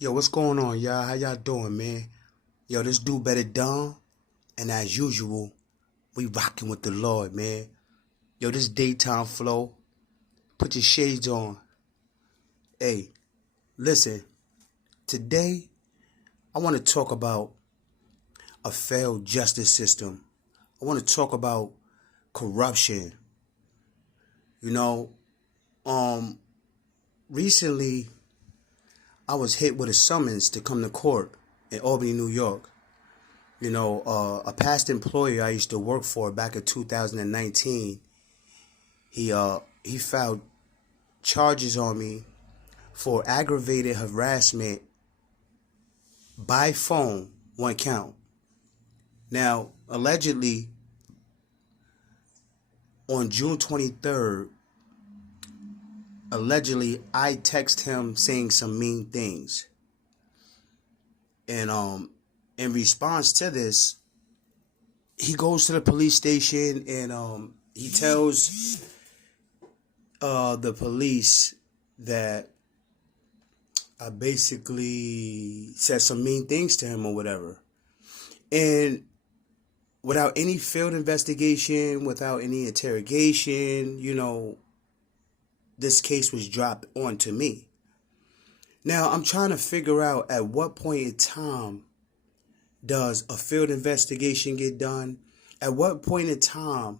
Yo, what's going on, y'all? How y'all doing, man? Yo, this dude better done. And as usual, we rocking with the Lord, man. Yo, this daytime flow. Put your shades on. Hey, listen. Today, I want to talk about a failed justice system. I want to talk about corruption. You know, recently, I was hit with a summons to come to court in Albany, New York. A past employer I used to work for back in 2019, he filed charges on me for aggravated harassment by phone, one count. Now, allegedly, on June 23rd, I text him saying some mean things. And in response to this, he goes to the police station and he tells the police that I basically said some mean things to him or whatever. And without any field investigation, without any interrogation, this case was dropped onto me. Now, I'm trying to figure out at what point in time does a field investigation get done? At what point in time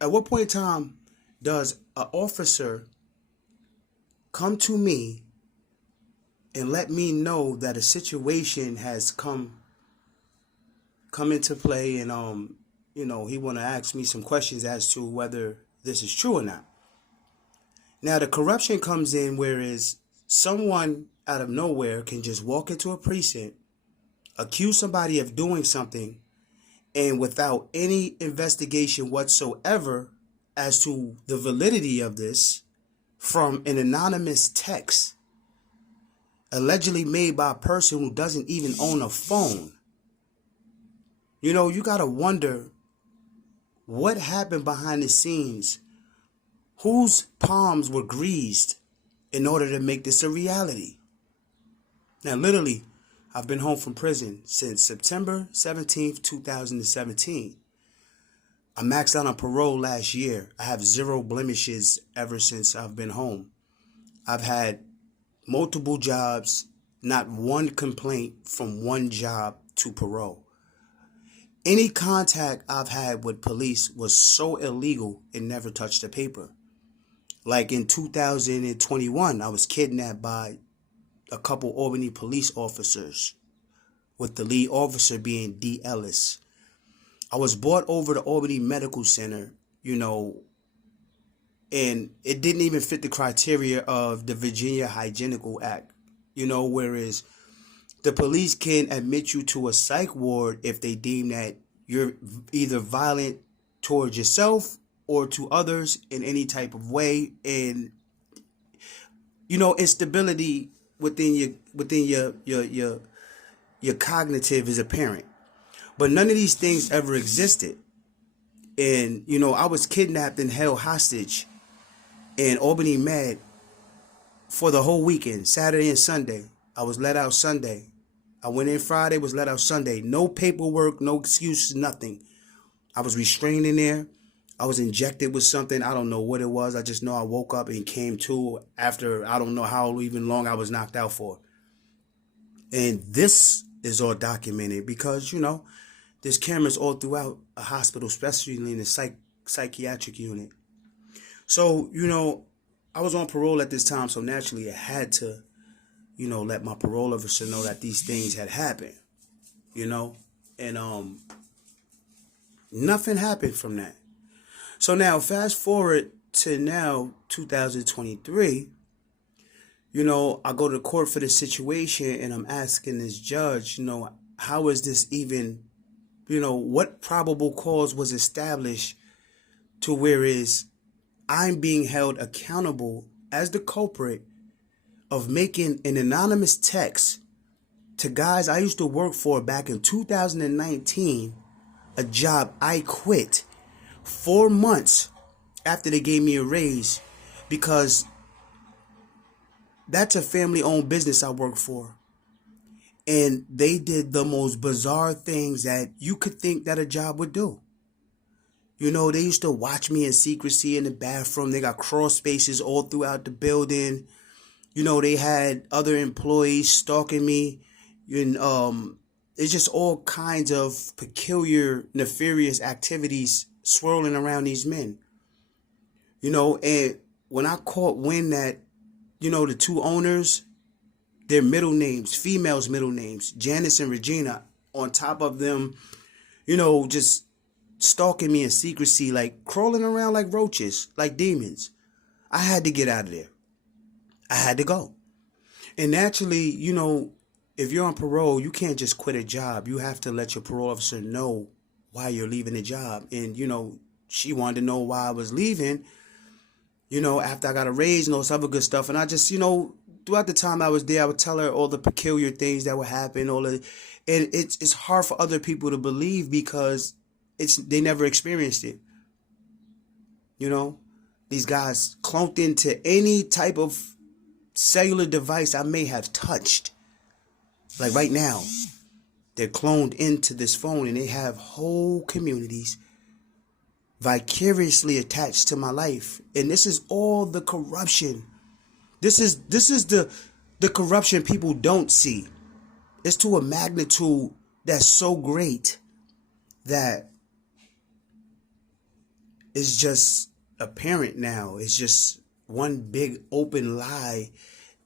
at what point in time does an officer come to me and let me know that a situation has come into play and he want to ask me some questions as to whether this is true or not. Now, the corruption comes in whereas someone out of nowhere can just walk into a precinct, accuse somebody of doing something, and without any investigation whatsoever as to the validity of this, from an anonymous text allegedly made by a person who doesn't even own a phone. You got to wonder what happened behind the scenes. Whose palms were greased in order to make this a reality? Now, literally, I've been home from prison since September 17th, 2017. I maxed out on parole last year. I have zero blemishes ever since I've been home. I've had multiple jobs, not one complaint from one job to parole. Any contact I've had with police was so illegal it never touched the paper. Like in 2021, I was kidnapped by a couple Albany police officers, with the lead officer being D. Ellis. I was brought over to Albany Medical Center, and it didn't even fit the criteria of the Virginia Hygienical Act, whereas the police can admit you to a psych ward if they deem that you're either violent towards yourself or to others in any type of way, and instability within your cognitive is apparent. But none of these things ever existed. And I was kidnapped and held hostage in Albany Med for the whole weekend, Saturday and Sunday. I was let out Sunday. I went in Friday, was let out Sunday. No paperwork, no excuses, nothing. I was restrained in there. I was injected with something. I don't know what it was. I just know I woke up and came to after I don't know how even long I was knocked out for. And this is all documented because, there's cameras all throughout a hospital, especially in the psychiatric unit. So, I was on parole at this time, so naturally I had to, let my parole officer know that these things had happened, and nothing happened from that. So now, fast forward to now, 2023, I go to court for this situation and I'm asking this judge, how is this even, what probable cause was established to whereas I'm being held accountable as the culprit of making an anonymous text to guys I used to work for back in 2019, a job I quit 4 months after they gave me a raise because That's a family-owned business I work for. And they did the most bizarre things that you could think that a job would do. You know, they used to watch me in secrecy in the bathroom. They got crawl spaces all throughout the building. You know, they had other employees stalking me. And it's just all kinds of peculiar, nefarious activities swirling around these men. You know, and when I caught wind that, you know, the two owners, their middle names, females' middle names, Janice and Regina, on top of them, you know, just stalking me in secrecy, like crawling around like roaches, like demons. I had to get out of there. I had to go. And naturally, you know, if you're on parole, you can't just quit a job. You have to let your parole officer know why you're leaving the job. And, you know, she wanted to know why I was leaving, you know, after I got a raise and all this other good stuff. And I just, you know, throughout the time I was there, I would tell her all the peculiar things that would happen. And it's hard for other people to believe because they never experienced it. You know, these guys clonked into any type of cellular device I may have touched. Like right now, they're cloned into this phone and they have whole communities vicariously attached to my life. And this is all the corruption. This is the corruption people don't see. It's to a magnitude that's so great that it's just apparent now. It's just one big open lie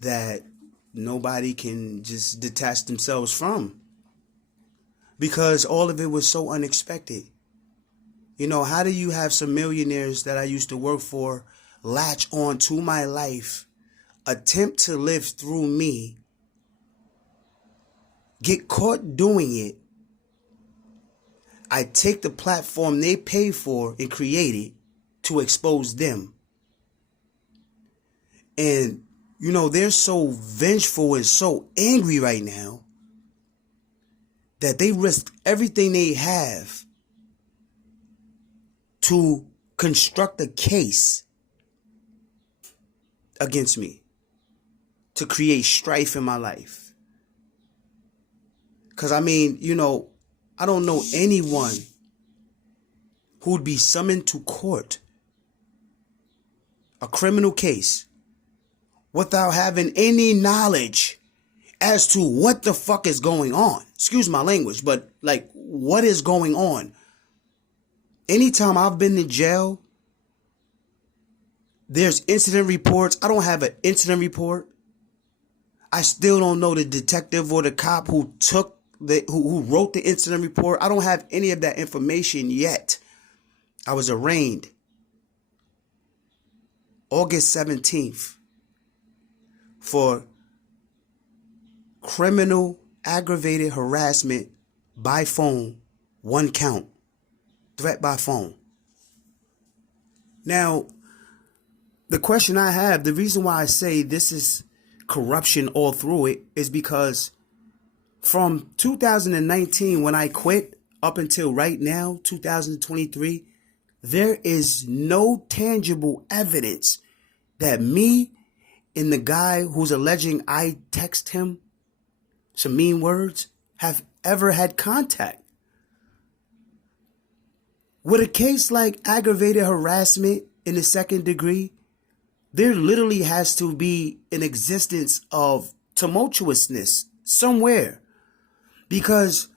that nobody can just detach themselves from. Because all of it was so unexpected. You know, how do you have some millionaires that I used to work for latch on to my life, attempt to live through me, get caught doing it? I take the platform they pay for and create it to expose them. And, you know, they're so vengeful and so angry right now that they risk everything they have to construct a case against me, to create strife in my life. Because, I mean, you know, I don't know anyone who would be summoned to court, a criminal case, without having any knowledge as to what the fuck is going on. Excuse my language, but like, what is going on? Anytime I've been to jail, there's incident reports. I don't have an incident report. I still don't know the detective or the cop who wrote the incident report. I don't have any of that information yet. I was arraigned August 17th for criminal aggravated harassment by phone, 1 count, threat by phone. Now, the question I have, the reason why I say this is corruption all through it is because from 2019, when I quit, up until right now, 2023, there is no tangible evidence that me and the guy who's alleging I text him some mean words have ever had contact. With a case like aggravated harassment in the second degree, there literally has to be an existence of tumultuousness somewhere. Because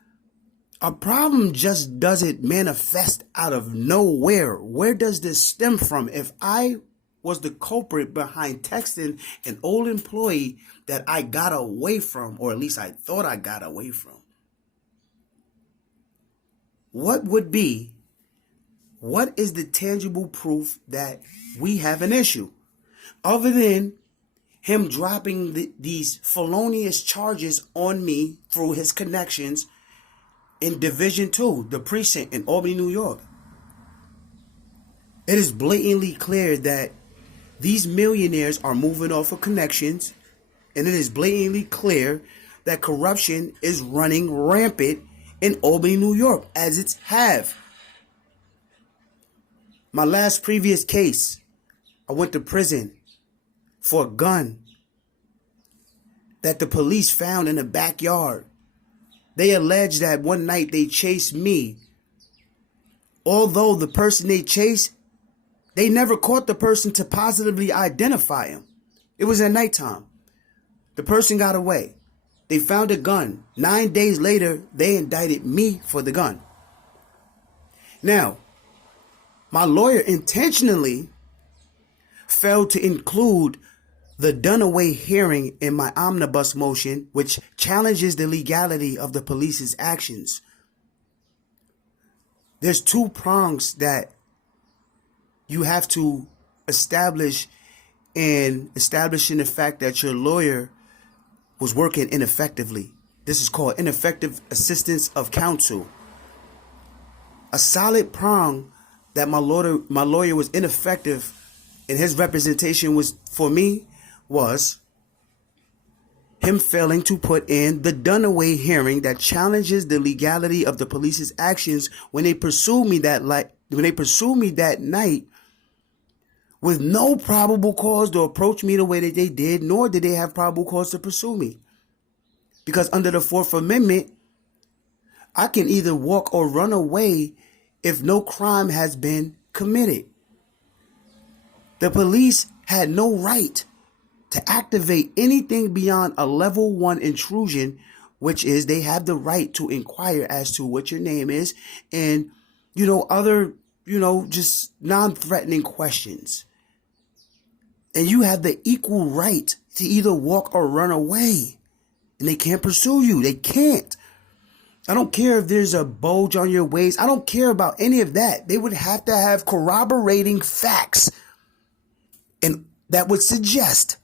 a problem just doesn't manifest out of nowhere. Where does this stem from? If I was the culprit behind texting an old employee that I got away from, or at least I thought I got away from, what is the tangible proof that we have an issue? Other than him dropping these felonious charges on me through his connections in Division 2, the precinct in Albany, New York. It is blatantly clear that these millionaires are moving off of connections, and it is blatantly clear that corruption is running rampant in Albany, New York, as it's have. My last previous case, I went to prison for a gun that the police found in the backyard. They allege that one night they chased me. Although the person they chased, they never caught the person to positively identify him. It was at nighttime. The person got away. They found a gun. 9 days later, they indicted me for the gun. Now, my lawyer intentionally failed to include the Dunaway hearing in my omnibus motion, which challenges the legality of the police's actions. There's two prongs that you have to establish in establishing the fact that your lawyer was working ineffectively. This is called ineffective assistance of counsel. A solid prong that my lawyer was ineffective in his representation was, for me, was him failing to put in the Dunaway hearing that challenges the legality of the police's actions when they pursued me that night with no probable cause to approach me the way that they did, nor did they have probable cause to pursue me. Because under the Fourth Amendment, I can either walk or run away if no crime has been committed. The police had no right to activate anything beyond a level 1 intrusion, which is they have the right to inquire as to what your name is and, other, just non-threatening questions. And you have the equal right to either walk or run away. And they can't pursue you. They can't. I don't care if there's a bulge on your waist. I don't care about any of that. They would have to have corroborating facts. And that would suggest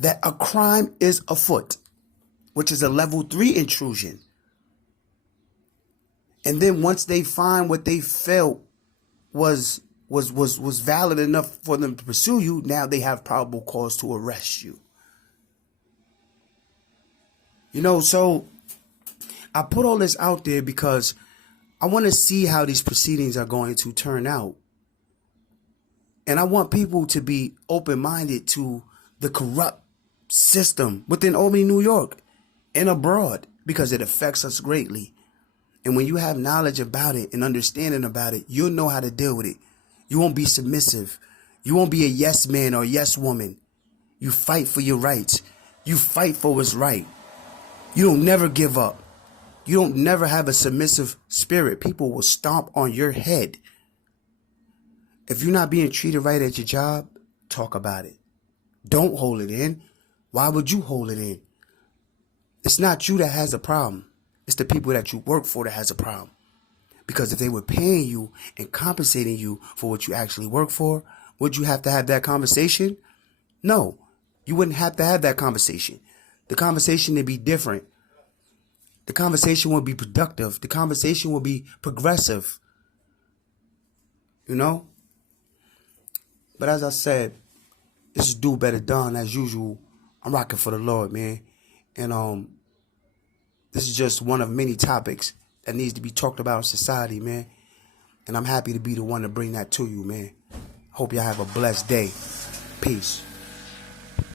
that a crime is afoot, which is a level 3 intrusion. And then once they find what they felt was valid enough for them to pursue you, now they have probable cause to arrest you. So I put all this out there because I want to see how these proceedings are going to turn out. And I want people to be open-minded to the corrupt system within Albany, New York and abroad, because it affects us greatly. And when you have knowledge about it and understanding about it, you'll know how to deal with it. You won't be submissive. You won't be a yes man or yes woman. You fight for your rights. You fight for what's right. You don't never give up. You don't never have a submissive spirit. People will stomp on your head. If you're not being treated right at your job, talk about it. Don't hold it in. Why would you hold it in? It's not you that has a problem. It's the people that you work for that has a problem. Because if they were paying you and compensating you for what you actually work for, would you have to have that conversation? No, you wouldn't have to have that conversation. The conversation would be different. The conversation would be productive. The conversation would be progressive. But as I said, this is Do Better Done. As usual, I'm rocking for the Lord, man. And this is just one of many topics that needs to be talked about in society, man. And I'm happy to be the one to bring that to you, man. Hope y'all have a blessed day. Peace.